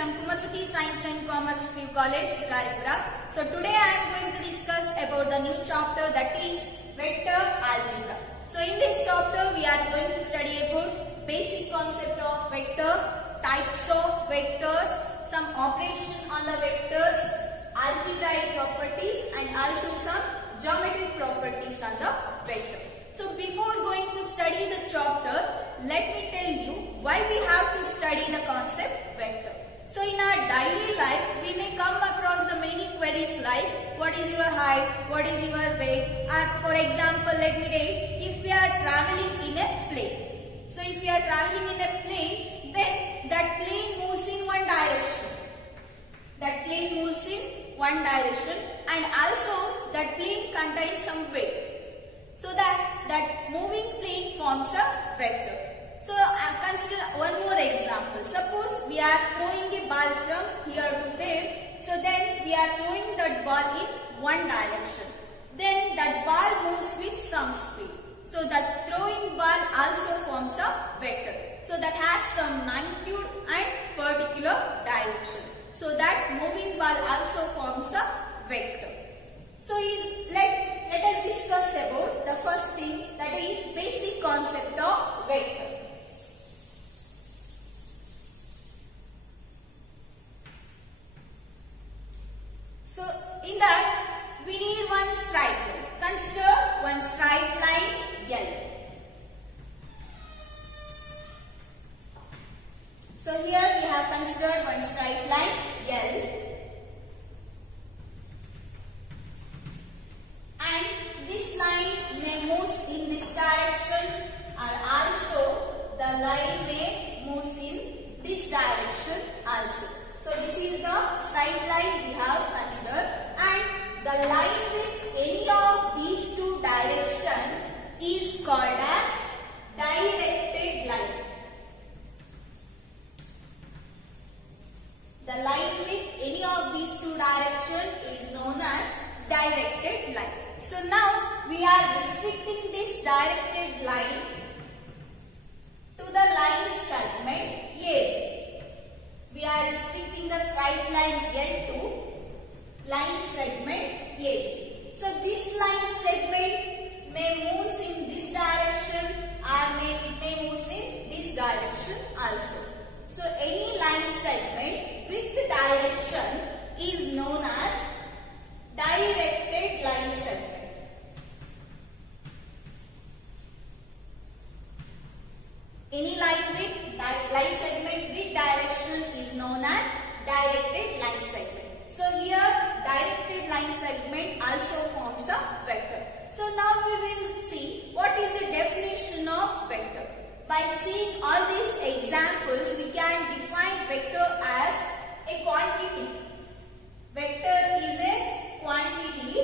from Kumatwati Science and Commerce PU College, Shikaripura. So today I am going to discuss about the new chapter, that is vector algebra. So in this chapter we are going to study about basic concept of vector, types of vectors, some operation on the vectors, algebraic properties and also some geometric properties on the vector. So before going to study the chapter, let me tell you why we have to study the concept vector. So in our daily life, we may come across the many queries like what is your height, what is your weight, and for example, let me take if we are traveling in a plane. So if we are traveling in a plane, then that plane moves in one direction. That plane moves in one direction and also that plane contains some weight. So that moving plane forms a vector. So consider one more example. Suppose we are throwing a ball from here to there. So then we are throwing that ball in one direction. Then that ball moves with some speed. So that throwing ball also forms a vector. So that has some magnitude and particular direction. So that moving ball also forms a vector. So let us discuss about the first thing, that is basic concept of vector. So in that we need one straight line. Consider one straight line L. So here we have considered one straight line L. And this line may move in this direction, or also the line may move in this direction also. So this is the straight line we have considered, and the line with any of these two directions is called as directed line. The line with any of these two directions is known as directed line. So now we are restricting this directed line to the line segment A. We are restricting the straight line L to line segment A. So this line segment may move in this direction or it may move in this direction also. So any line segment with the direction is known as directed line segment. Any line segment with direction is known as directed line segment. So here directed line segment also forms a vector. So now we will see what is the definition of vector. By seeing all these examples, we can define vector as a quantity. Vector is a quantity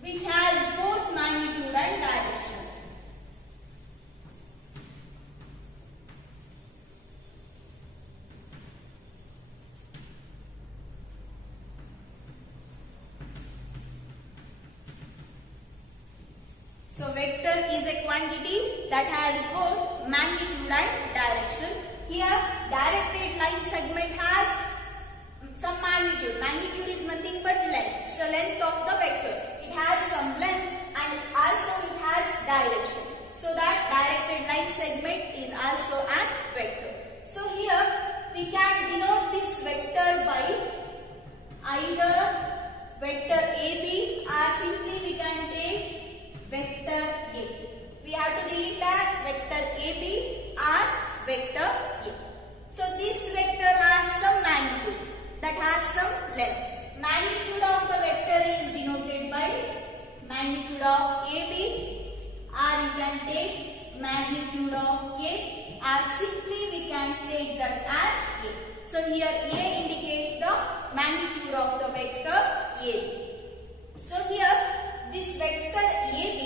which has both magnitude and direction. So vector is a quantity that has both magnitude and direction. Here directed line segment has some magnitude. Magnitude is nothing but length. So length of the vector. It has some length and also it has direction. So that directed line segment is also a vector. So here we can denote this vector by either vector AB or simply we can take vector A. We have to read it as vector AB or vector A. So this vector has some magnitude, that has some length. Magnitude of the vector is denoted by magnitude of AB, or you can take magnitude of A, or simply we can take that as A. So here A indicates the magnitude of the vector A. So here this vector AB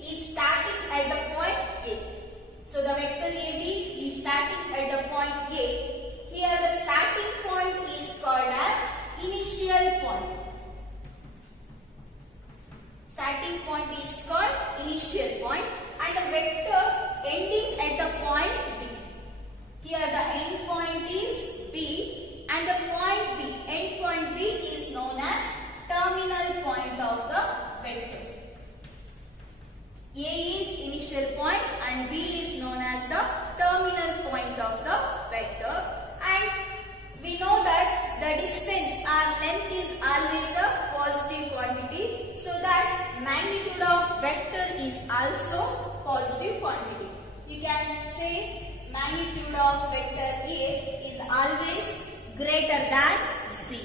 is starting at the point A. So the vector AB is starting at the point A. Here the starting point is called as initial point. Starting point is called initial point, and the vector ending at the point B. Here the end point is say magnitude of vector A is always greater than 0.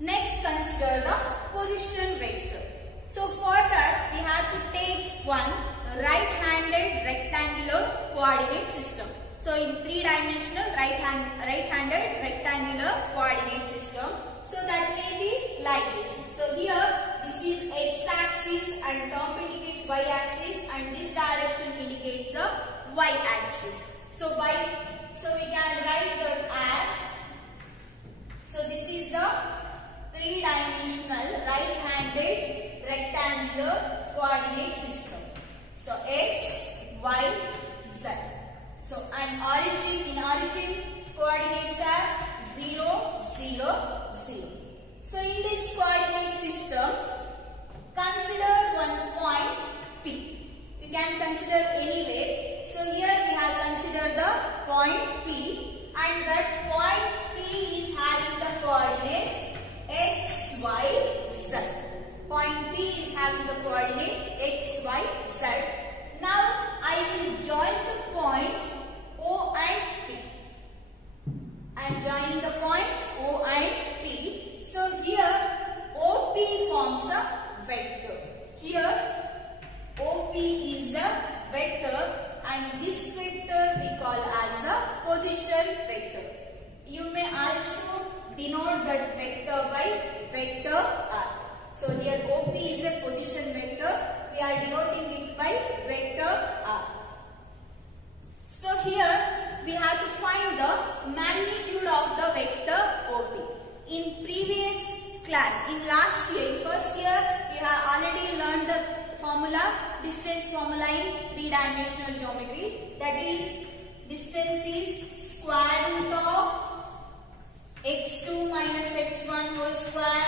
Next, consider the position vector. So for that, we have to take one right-handed rectangular coordinate system. So in 3-dimensional right-handed rectangular coordinate system. So that may be like this. So here, this is x-axis and top indicates y-axis, and this direction indicates the y-axis. So we can write that as, so this is the 3-dimensional right-handed rectangular coordinate system. So x, y, z. So and origin coordinates are 0, 0, 0. So in this coordinate system, consider one point P. You can consider anywhere. So here we have considered the point P, and that point P is having the coordinates x, y, z. Point P is having the coordinates x, y, z. Now I will join the points O and P. I am joining the points O and P. So here OP forms a vector. Here OP is a vector, and this vector we call as a position vector. You may also denote that vector by vector R. So here OP is a position vector. We are denoting it by vector R. So here we have to find the magnitude of the vector OP. In previous class, in last year, first year, we have already learned the formula, distance formula in 3-dimensional geometry. That is, distance is square root of x2 minus x1 whole square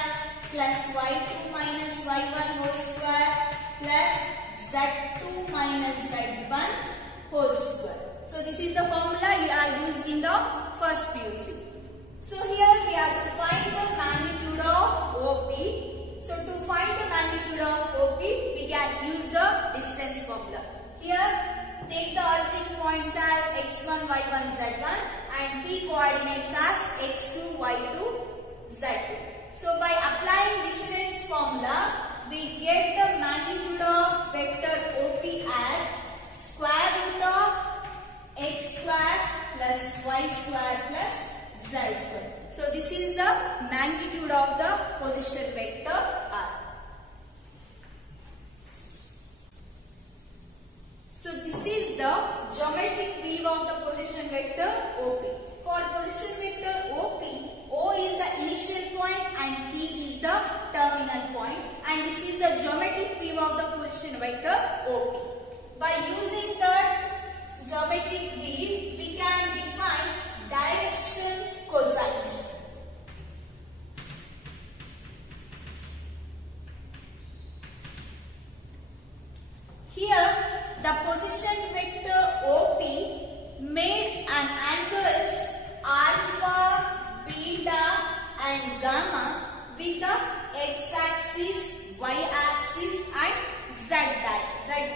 plus y2 minus y1 whole square plus z2 minus z1 whole square. So this is the formula you are used in the first PUC. So here we have to find the magnitude of OP. So to find the magnitude of OP, we can use the distance formula. Here, take the origin points as x1, y1, z1, and P coordinates as x2, y2, z2. So by applying distance formula, we get the magnitude of vector OP as square root of x square plus y square plus z square. So this is the magnitude of the position vector R. So this is the geometric view of the position vector OP. For position vector OP, O is the initial point and P is the terminal point, and this is the geometric view of the position vector OP. By using the geometric view, we can define direction cosines. Here, the position vector OP made an angles alpha, beta and gamma with the x-axis, y-axis and z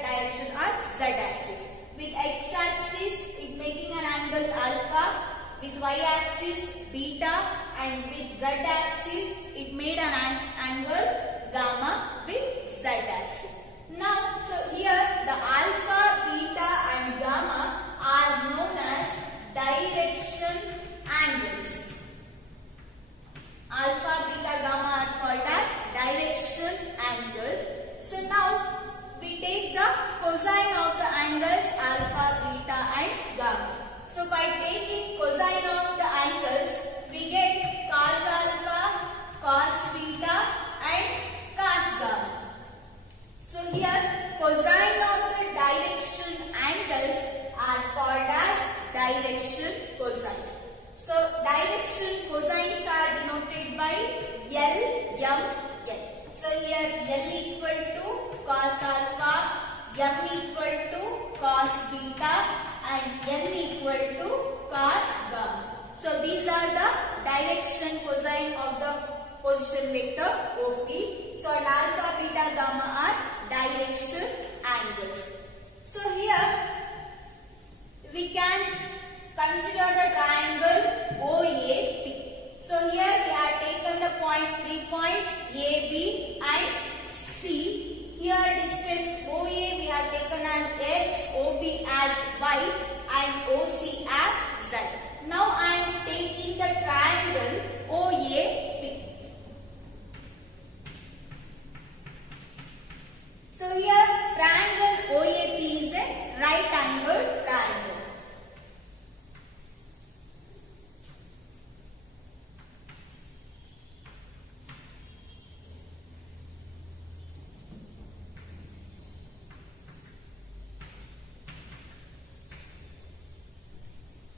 direction or z-axis. With x-axis, it making an angle alpha, with y-axis beta, and with z-axis, it made an angle gamma with z-axis. Now, so here the alpha, beta and gamma are known as direction angles. Alpha, beta, gamma are called as direction angles. So now we take the cosine of the angles alpha, beta and gamma. So by taking cosine of the angles, we get cos alpha, cos beta and cos gamma. So here cosine of the direction angles are called as direction cosines. So direction cosines are denoted by L, M, N. So here L equal to cos alpha, M equal to cos beta and N equal to cos gamma. So these are the direction cosine of the position vector OP. So alpha, beta, gamma are as y and OC as z. Now I am taking the triangle OAP. So here triangle OAP is a right angled triangle.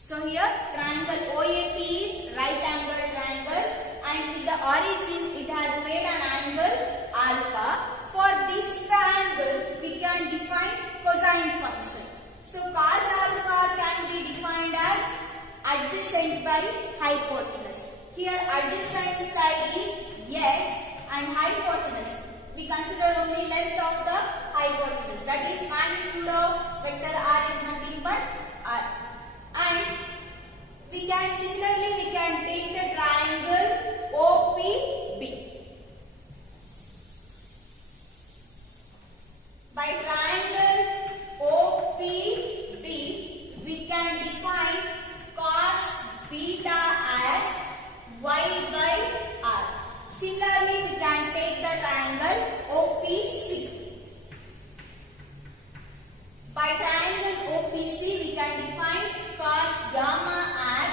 So here triangle OAP is right angled triangle, and with the origin it has made an angle alpha. For this triangle we can define cosine function. So cos alpha can be defined as adjacent by hypotenuse. Here adjacent side is x and hypotenuse. We consider only length of the hypotenuse. That is magnitude of vector r is nothing but r. And we can take the triangle OPB. By triangle OPB, we can define cos beta as y by r. Similarly, we can take the triangle OPC. By triangle OPC, we can define cos gamma as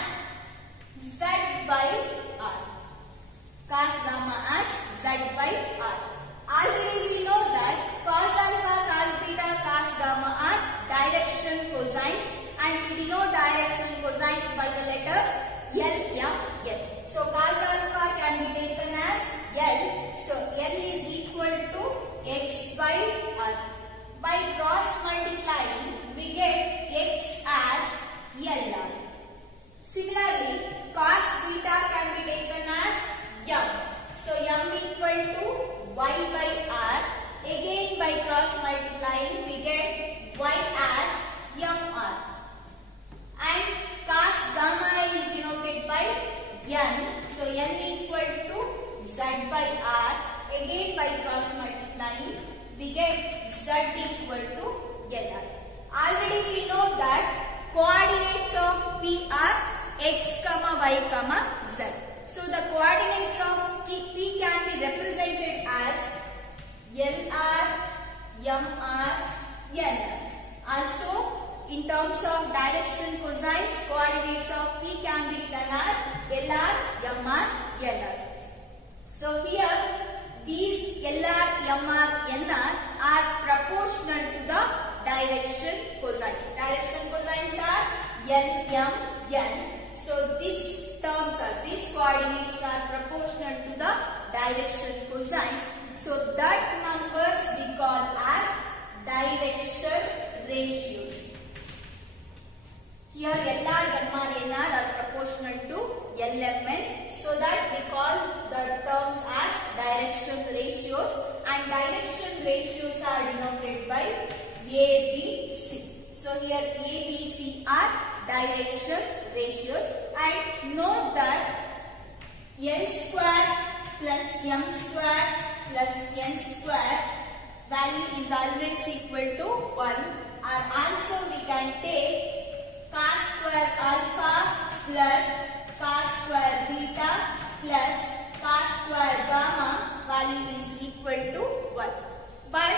z by r. Cos gamma as z by r. Already we know that cos alpha, cos beta, cos gamma are direction cosines, and we denote direction cosines by the letters L, M, N. So cos alpha can be taken as L. So L is equal to x by r. By cross multiplying, we get x as LR. Similarly, cos beta can be taken as M. So M equal to y by r. Again by cross multiplying, we get y as mr. And cos gamma is denoted by n. So n equal to z by r. Again by cross multiplying, we get z equal to lr. Already we know that coordinates of P are x, y, z. So the coordinates of P can be represented as LR, MR, NR. Also, in terms of direction cosines, coordinates of P can be written as LR, MR, NR. So here, these LR, MR, NR are proportional to the direction cosines. Direction cosines are L, M, N. So these coordinates are proportional to the direction cosines. So that numbers we call as direction ratios. Here LR, MR, NR are proportional to LMN. So that we call the terms as direction ratios, and direction ratios are denoted by ABC. So here ABC are direction ratios, and note that L square plus M square plus N square value is always equal to 1, or also we can take cos square alpha plus cos square beta plus cos square gamma value is equal to 1. But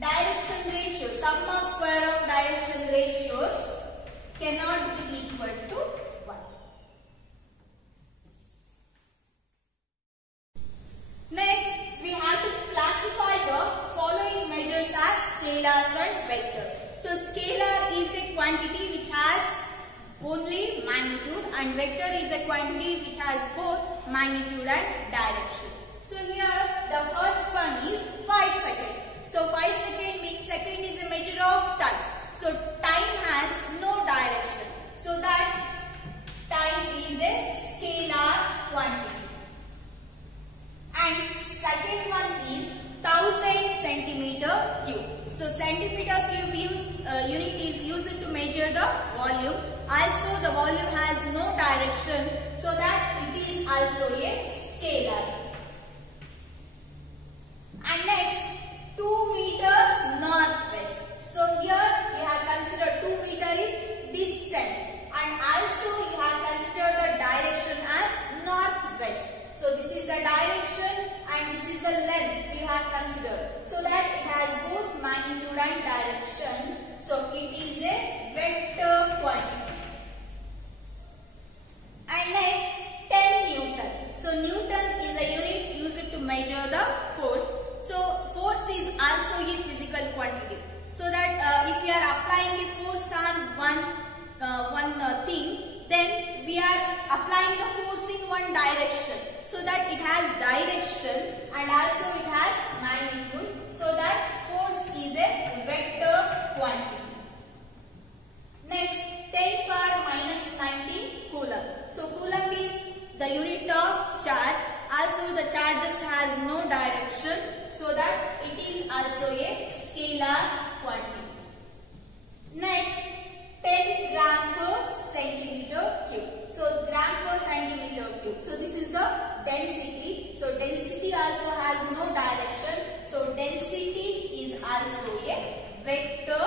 direction ratio, sum of square of direction ratios cannot be equal to 1. Next, we have to classify the following measures as scalars and vector. So scalar is a quantity which has only magnitude, and vector is a quantity which has both magnitude and direction. So here the first one is 5 seconds. So 5 seconds means second is a measure of time. So time has no direction. So that time is a scalar quantity. And second one is 1000 centimeter cube. So centimeter cube unit is used to measure the volume. Also the volume has no direction, so that it is also a scalar. And next, 2 meters northwest. So here we have considered direction. So it is a vector quantity. And next, 10 Newton. So Newton is a unit used to measure the force. So force is also a physical quantity. So that if we are applying a force on one thing, then we are applying the force in one direction. So that it has direction and also it has magnitude. So that force is a vector quantity. Next, 10 power minus 19 coulomb. So coulomb is the unit of charge. Also the charges has no direction. So that it is also a scalar quantity. Next, 10 gram per centimeter cube. So gram per centimeter cube. So this is the density. So density also has no direction. So density is also a vector